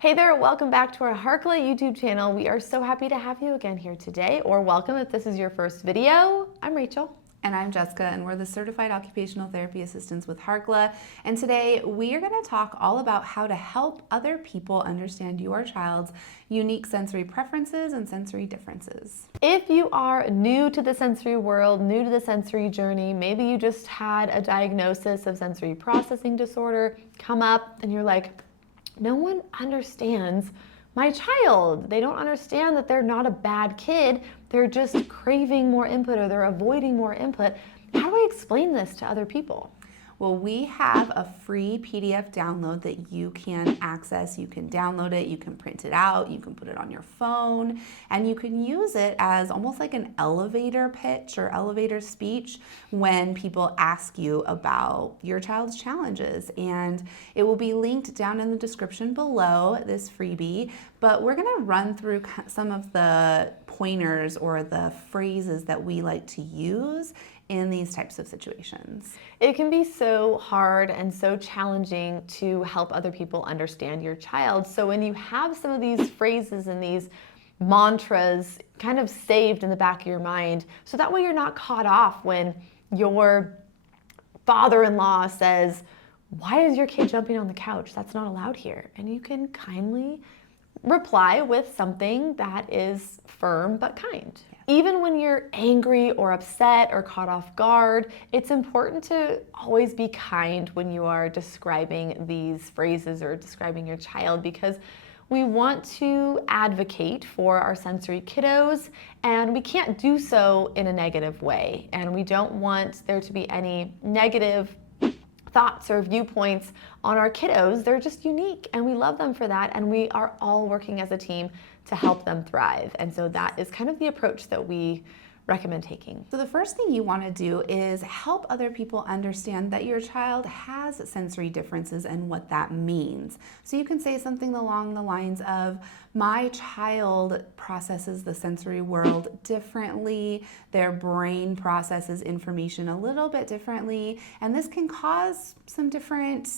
Hey there, welcome back to our Harkla YouTube channel. We are so happy to have you again here today, or welcome if this is your first video. I'm Rachel. And I'm Jessica, and we're the Certified Occupational Therapy Assistants with Harkla. And today we are going to talk all about how to help other people understand your child's unique sensory preferences and sensory differences. If you are new to the sensory world, new to the sensory journey, maybe you just had a diagnosis of sensory processing disorder come up and you're like, no one understands my child. They don't understand that they're not a bad kid. They're just craving more input or they're avoiding more input. How do I explain this to other people? Well, we have a free PDF download that you can access. You can download it, you can print it out, you can put it on your phone, and you can use it as almost like an elevator pitch or elevator speech when people ask you about your child's challenges. And it will be linked down in the description below this freebie, but we're gonna run through some of the pointers or the phrases that we like to use in these types of situations. It can be so hard and so challenging to help other people understand your child. So when you have some of these phrases and these mantras kind of saved in the back of your mind, so that way you're not caught off when your father-in-law says, "Why is your kid jumping on the couch? That's not allowed here." And you can kindly reply with something that is firm but kind. Even when you're angry or upset or caught off guard, it's important to always be kind when you are describing these phrases or describing your child, because we want to advocate for our sensory kiddos, and we can't do so in a negative way. And we don't want there to be any negative thoughts or viewpoints on our kiddos. They're just unique and we love them for that, and we are all working as a team to help them thrive. And so that is kind of the approach that we recommend taking. So the first thing you want to do is help other people understand that your child has sensory differences and what that means. So you can say something along the lines of, my child processes the sensory world differently, their brain processes information a little bit differently, and this can cause some different,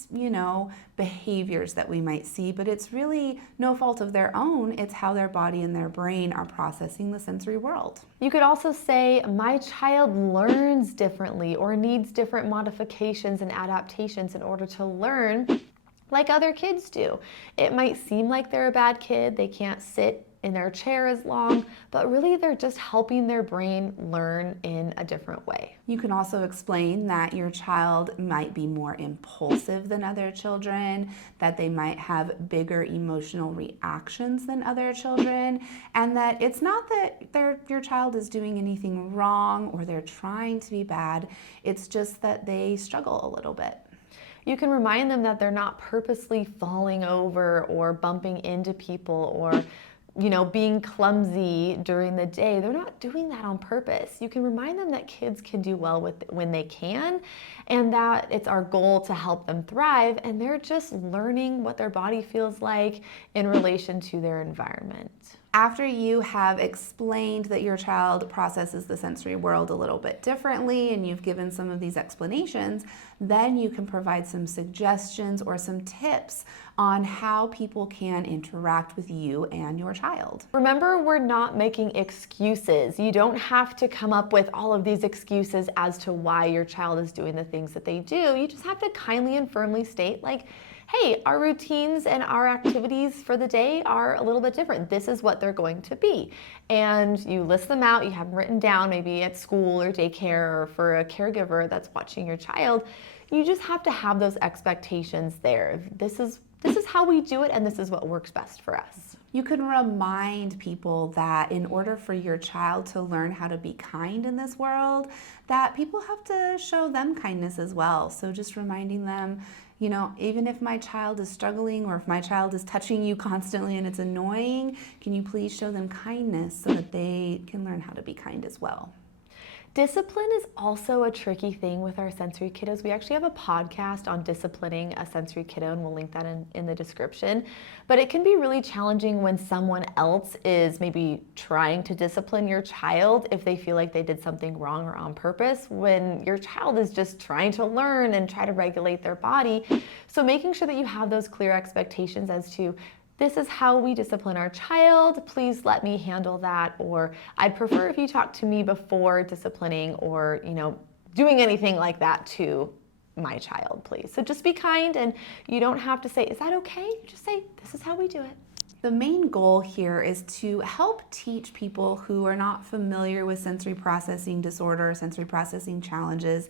behaviors that we might see, but it's really no fault of their own. It's how their body and their brain are processing the sensory world. You could also say, my child learns differently or needs different modifications and adaptations in order to learn like other kids do. It might seem like they're a bad kid, they can't sit in their chair as long, but really they're just helping their brain learn in a different way. You can also explain that your child might be more impulsive than other children, that they might have bigger emotional reactions than other children, and that it's not that your child is doing anything wrong or they're trying to be bad, it's just that they struggle a little bit. You can remind them that they're not purposely falling over or bumping into people or being clumsy during the day. They're not doing that on purpose. You can remind them that kids can do well when they can, and that it's our goal to help them thrive, and they're just learning what their body feels like in relation to their environment. After you have explained that your child processes the sensory world a little bit differently and you've given some of these explanations, then you can provide some suggestions or some tips on how people can interact with you and your child. Remember, we're not making excuses. You don't have to come up with all of these excuses as to why your child is doing the things that they do. You just have to kindly and firmly state, like, hey, our routines and our activities for the day are a little bit different. This is what they're going to be. And you list them out, you have them written down, maybe at school or daycare or for a caregiver that's watching your child. You just have to have those expectations there. This is how we do it, and this is what works best for us. You can remind people that in order for your child to learn how to be kind in this world, that people have to show them kindness as well. So just reminding them, even if my child is struggling or if my child is touching you constantly and it's annoying, can you please show them kindness so that they can learn how to be kind as well? Discipline is also a tricky thing with our sensory kiddos. We actually have a podcast on disciplining a sensory kiddo, and we'll link that in the description. But it can be really challenging when someone else is maybe trying to discipline your child if they feel like they did something wrong or on purpose, when your child is just trying to learn and try to regulate their body. So making sure that you have those clear expectations as to this is how we discipline our child. Please let me handle that. Or I'd prefer if you talk to me before disciplining or, doing anything like that to my child, please. So just be kind, and you don't have to say, is that okay? Just say, this is how we do it. The main goal here is to help teach people who are not familiar with sensory processing disorder, sensory processing challenges.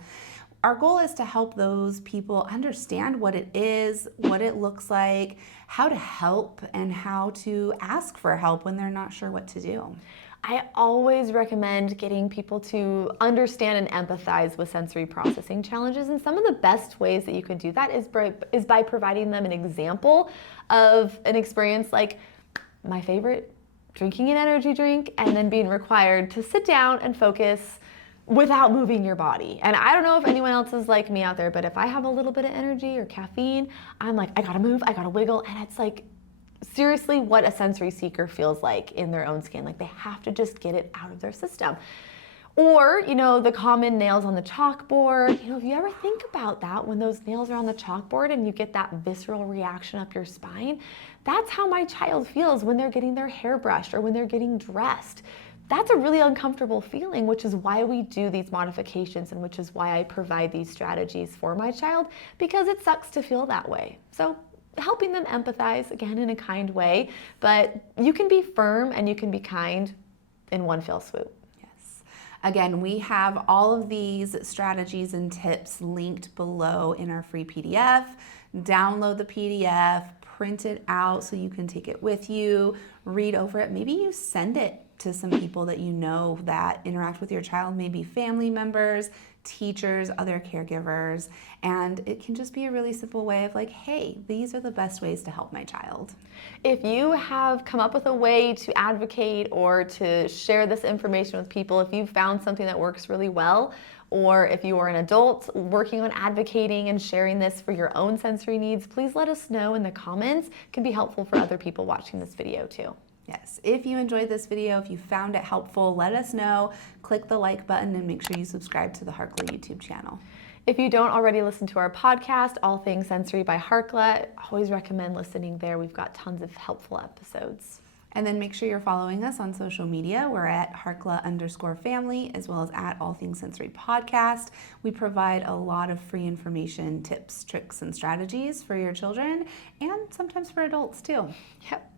Our goal is to help those people understand what it is, what it looks like, how to help, and how to ask for help when they're not sure what to do. I always recommend getting people to understand and empathize with sensory processing challenges, and some of the best ways that you can do that is by providing them an example of an experience like my favorite, drinking an energy drink and then being required to sit down and focus without moving your body. And I don't know if anyone else is like me out there, but if I have a little bit of energy or caffeine, I'm like, I gotta move, I gotta wiggle, and it's like seriously what a sensory seeker feels like in their own skin. Like they have to just get it out of their system. Or, the common nails on the chalkboard. If you ever think about that, when those nails are on the chalkboard and you get that visceral reaction up your spine, that's how my child feels when they're getting their hair brushed or when they're getting dressed. That's a really uncomfortable feeling, which is why we do these modifications and which is why I provide these strategies for my child, because it sucks to feel that way. So helping them empathize, again, in a kind way, but you can be firm and you can be kind in one fell swoop. Yes. Again, we have all of these strategies and tips linked below in our free PDF. Download the PDF, print it out so you can take it with you, read over it. Maybe you send it to some people that you know that interact with your child, maybe family members, teachers, other caregivers, and it can just be a really simple way of like, hey, these are the best ways to help my child. If you have come up with a way to advocate or to share this information with people, if you've found something that works really well, or if you are an adult working on advocating and sharing this for your own sensory needs, please let us know in the comments. It can be helpful for other people watching this video too. Yes, if you enjoyed this video, if you found it helpful, let us know. Click the like button and make sure you subscribe to the Harkla YouTube channel. If you don't already listen to our podcast, All Things Sensory by Harkla, I always recommend listening there. We've got tons of helpful episodes. And then make sure you're following us on social media. We're at Harkla_family, as well as at All Things Sensory Podcast. We provide a lot of free information, tips, tricks, and strategies for your children, and sometimes for adults too. Yep.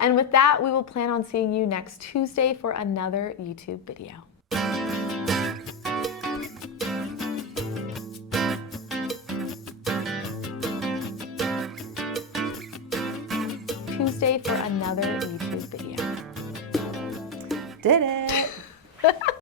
And with that, we will plan on seeing you next Tuesday for another YouTube video. Tuesday for another YouTube video. Did it!